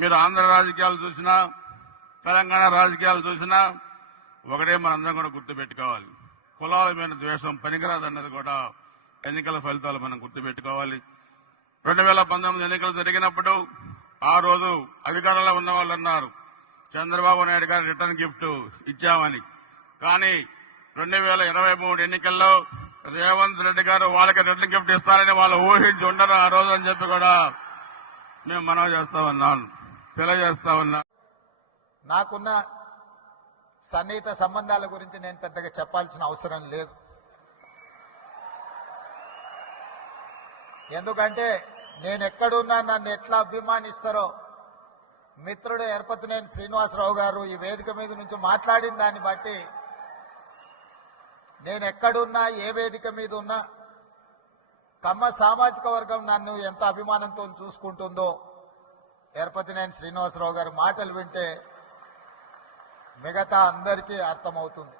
మీరు ఆంధ్ర రాజకీయాలు చూసినా తెలంగాణ రాజకీయాలు చూసినా ఒకటే మనందరం కూడా గుర్తుపెట్టుకోవాలి. కులాల మీద ద్వేషం పనికిరాదన్నది కూడా ఎన్నికల ఫలితాలు మనం గుర్తుపెట్టుకోవాలి. రెండు వేల పంతొమ్మిది ఎన్నికలు జరిగినప్పుడు ఆ రోజు అధికారంలో ఉన్న వాళ్ళు అన్నారు చంద్రబాబు నాయుడు గారు రిటర్న్ గిఫ్ట్ ఇచ్చామని. కానీ రెండు వేల ఇరవై మూడు ఎన్నికల్లో రేవంత్ రెడ్డి గారు వాళ్ళకి రిటర్న్ గిఫ్ట్ ఇస్తారని వాళ్ళు ఊహించి ఉండరు ఆ రోజు అని చెప్పి కూడా మేము మనవి చేస్తా ఉన్నాను తెలియజేస్తా ఉన్నా. నాకున్న సన్నిహిత సంబంధాల గురించి నేను పెద్దగా చెప్పాల్సిన అవసరం లేదు. ఎందుకంటే నేను ఎక్కడున్నా నన్ను ఎట్లా అభిమానిస్తారో మిత్రుడు ఎరపతినేని శ్రీనివాసరావు గారు ఈ వేదిక మీద నుంచి మాట్లాడిన దాన్ని బట్టి నేను ఎక్కడున్నా ఏ వేదిక మీద ఉన్నా కమ్మ సామాజిక వర్గం నన్ను ఎంత అభిమానంతో చూసుకుంటుందో ఎరపతినేని శ్రీనివాసరావు గారి మాటలు వింటే మిగతా అందరికీ అర్థమవుతుంది.